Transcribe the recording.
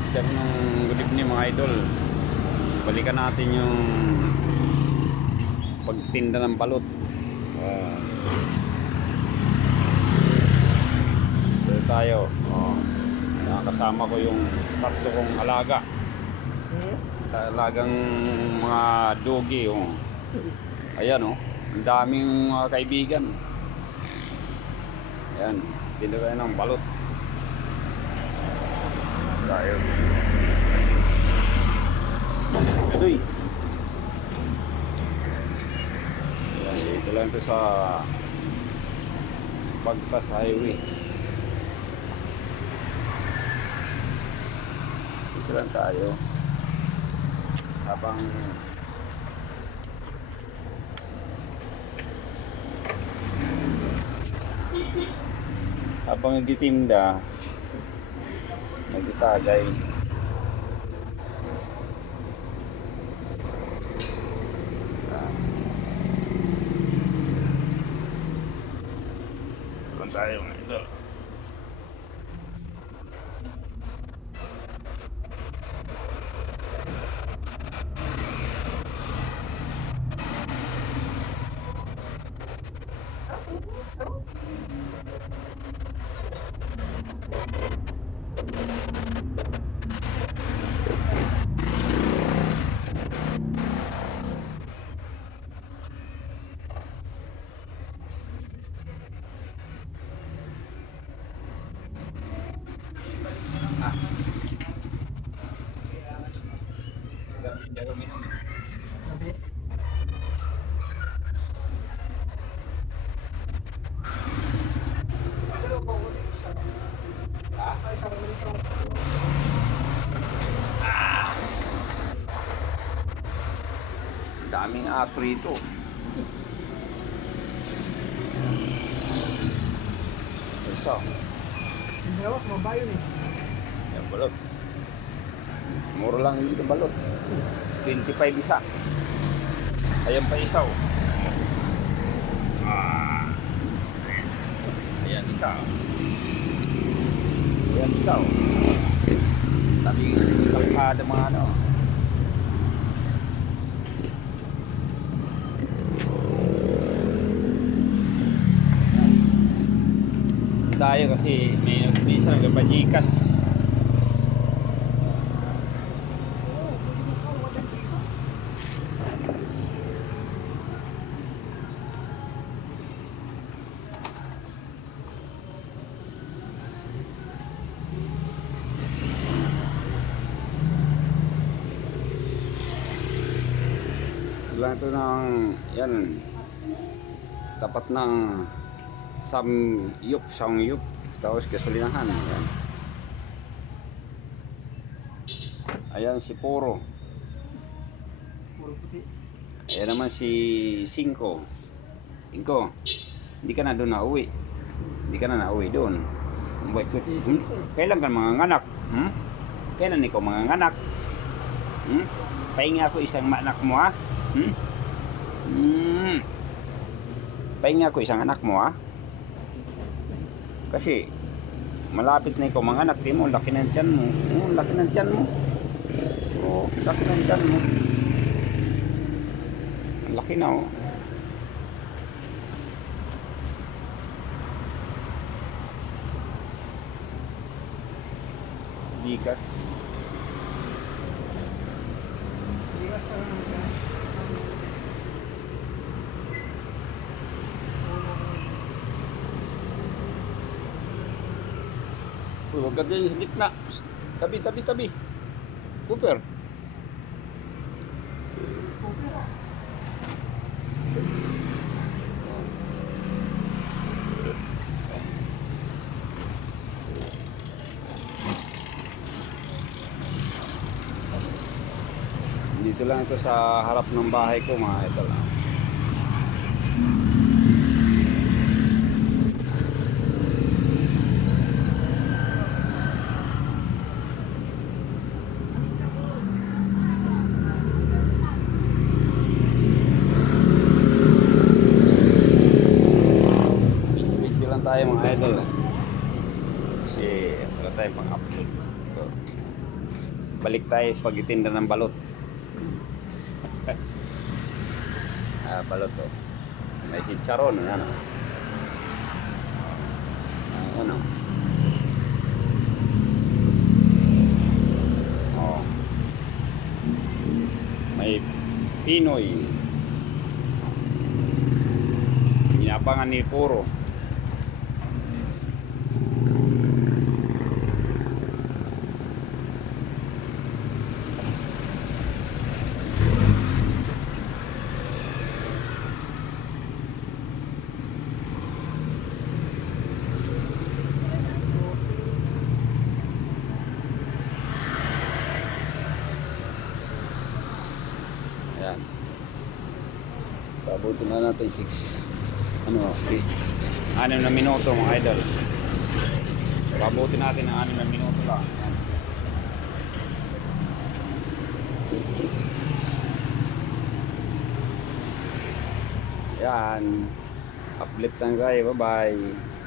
Ng good evening mga idol. Balikan natin yung pagtinda ng balot. Dito tayo. Nakakasama ko yung tatlo kong alaga. Alagang mga dogi. Ayan ang daming mga kaibigan. Ayan, tinda tayo ng balot. Tayo. Adoy. Ayan, dito lang ito sa Bagpas Highway. Dito lang tayo. Habang nagtitinda, nagtitagay. Doon tayo mga idol. Daming aso rito. Isa. Hindi ako, mabayo eh. Yan, balot. Mura lang dito balot. 25 isa. Ayan pa isa Ayan isa Ayan isa Tabi kalsada mga tayo kasi may isa nagpajikas. Lang ito ng yan tapat ng Samyup tapos gasolinahan. Ayan si Puro. Puro puti. Ayan naman si Cinco. Hindi ka na doon nauwi. Hindi ka na nauwi doon. Kailan ka mga anak? Kailan ikaw mga anak? Pahinga ako isang anak mo Pahinga ako isang anak mo Kasi malapit na ikaw mga anak mo, laki ng tiyan mo. Laki ng tiyan mo. Laki ng tiyan mo. Laki na Bigas. Huwag ka dyan sa gitna. Tabi. Cooper. Dito lang ito sa harap ng bahay ko mga idol. tayo mga idol kasi wala tayong pang-upload. Ito. balik tayo sa pagtitinda ng balot. Balot to. May chicharon, ano. Ano. Oh. May Pinoy. Inabangan ni Puro. Ayan. Pabuti na natin 6 6 na minuto mga idol. Pabuti natin ang 6 na minuto lang. Ayan. Uplift lang tayo. Bye bye.